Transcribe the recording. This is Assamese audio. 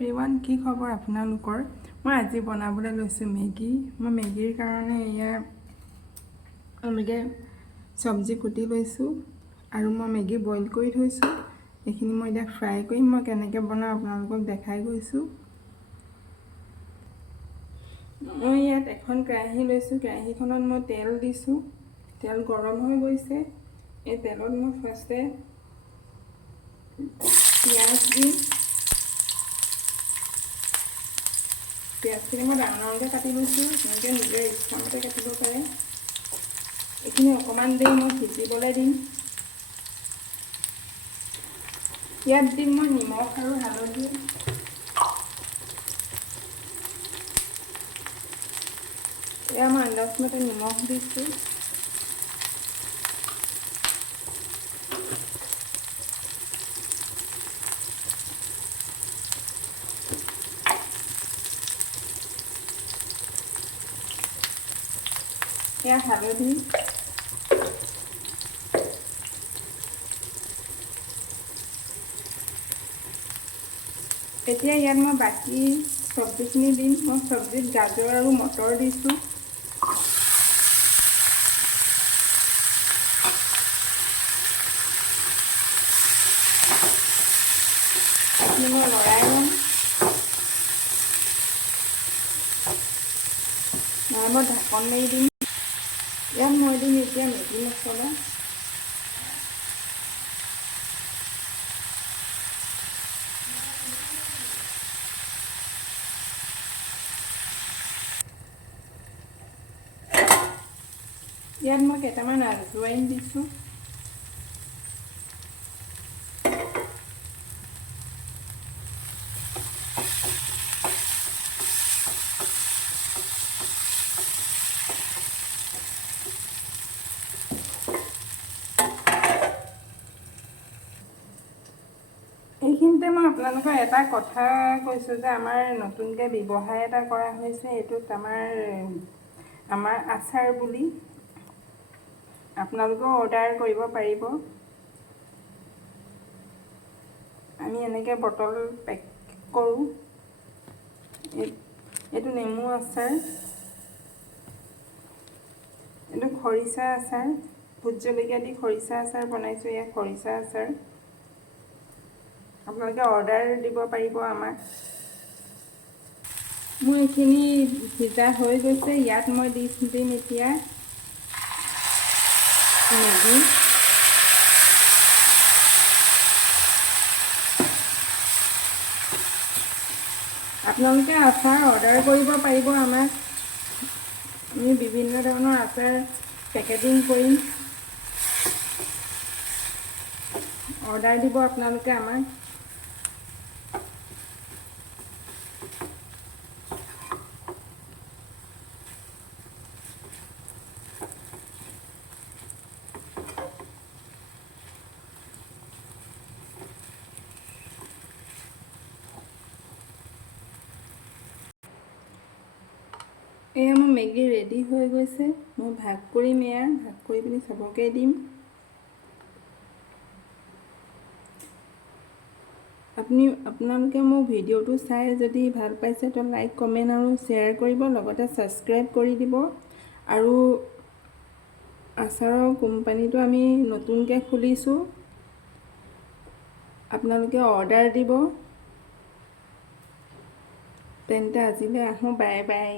এভৰিৱান, কি খবৰ আপোনালোকৰ? মই আজি বনাবলৈ লৈছোঁ মেগী। মই মেগীৰ কাৰণে এনেকৈ চব্জি কুটি লৈছোঁ আৰু মই মেগী বইল কৰি থৈছোঁ। এইখিনি মই এতিয়া ফ্ৰাই কৰিম। মই কেনেকৈ বনাওঁ আপোনালোকক দেখাই গৈছোঁ। মই ইয়াত এখন কেৰাহী লৈছোঁ। কেৰাহীখনত মই তেল দিছোঁ। তেল গৰম হৈ গৈছে। এই তেলত মই ফাৰ্ষ্টে পিঁয়াজ দিম। পিঁয়াজখিনি মই ডাঙৰকৈ কাটি লৈছোঁ। এনেকৈ নিজৰ ইচ্ছামতে কাটিব পাৰে। এইখিনি অকণমান দেৰি মই সিজিবলৈ দিম। ইয়াত দিম মই নিমখ আৰু হালধি। এয়া মই আন্দাজমতে নিমখ দিছোঁ। এয়া হালধি। এতিয়া ইয়াত মই বাকী চব্জিখিনি দিম। মই চব্জিত গাজৰ আৰু মটৰ দিছোঁ। এইখিনি মই লৰাই ল'ম। মই ঢাকন মাৰি দিম। ইয়াত মই দিম এতিয়া মেগী মছলা। ইয়াত মই কেইটামান আজৱাইন দিছোঁ। এইখিনিতে মই আপোনালোকৰ এটা কথা কৈছোঁ যে আমাৰ নতুনকৈ ব্যৱসায় এটা কৰা হৈছে। এইটোত আমাৰ আচাৰ বুলি আপোনালোকেও অৰ্ডাৰ কৰিব পাৰিব। আমি এনেকৈ বটল পেক কৰোঁ। এইটো নেমু আচাৰ, এইটো খৰিচা আচাৰ, ভোট জলকীয়া দি খৰিচা আচাৰ বনাইছোঁ। এয়া খৰিচা আচাৰ। আপোনালোকে অৰ্ডাৰ দিব পাৰিব আমাক। মোৰ এইখিনি সিজা হৈ গৈছে। ইয়াত মই দিম এতিয়া মেগী। আপোনালোকে আচাৰ অৰ্ডাৰ কৰিব পাৰিব আমাক। আমি বিভিন্ন ধৰণৰ আচাৰ পেকেটিং কৰিম। অৰ্ডাৰ দিব আপোনালোকে আমাক। এয়া মোৰ মেগী ৰেডি হৈ গৈছে। মই ভাগ কৰিম। ভাগ কৰি পিনি চবকে দিম। আপোনালোকে মোৰ ভিডিঅ'টো চাই যদি ভাল পাইছে তো লাইক, কমেণ্ট আৰু শ্বেয়াৰ কৰিব। লগতে ছাবস্ক্ৰাইব কৰি দিব। আৰু আচাৰৰ কোম্পানীটো আমি নতুনকৈ খুলিছোঁ। আপোনালোকে অৰ্ডাৰ দিব। তেন্তে আজিলৈ আহোঁ। Bye bye.